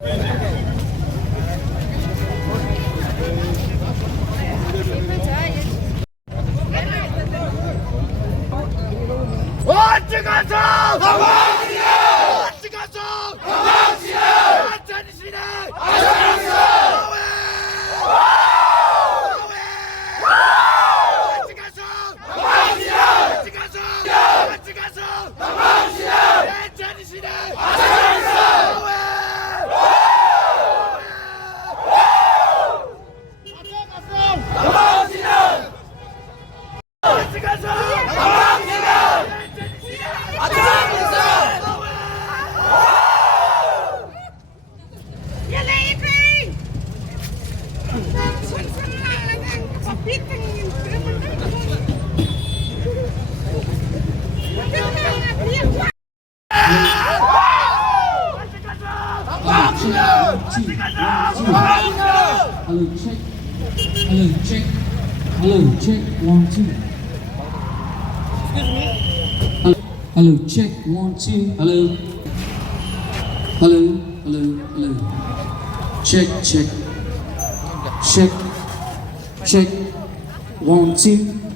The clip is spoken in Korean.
어찌 가서 가만히래 어찌 가서 가만히래 안전시네 안전시네 어찌 가서 가만히래 어찌 가서 어찌 가서 가만히래 안전시네 안전시네 어찌 가서 가만히래อย่าเลยสิฉันสำลักแล้วกันขอพิษทางนี้แล้วมันได้มันจะทำอะไรเพี้ยนวะ Hello, check, 1, 2. Hello, check, 1, 2. Hello. Check. 1, 2.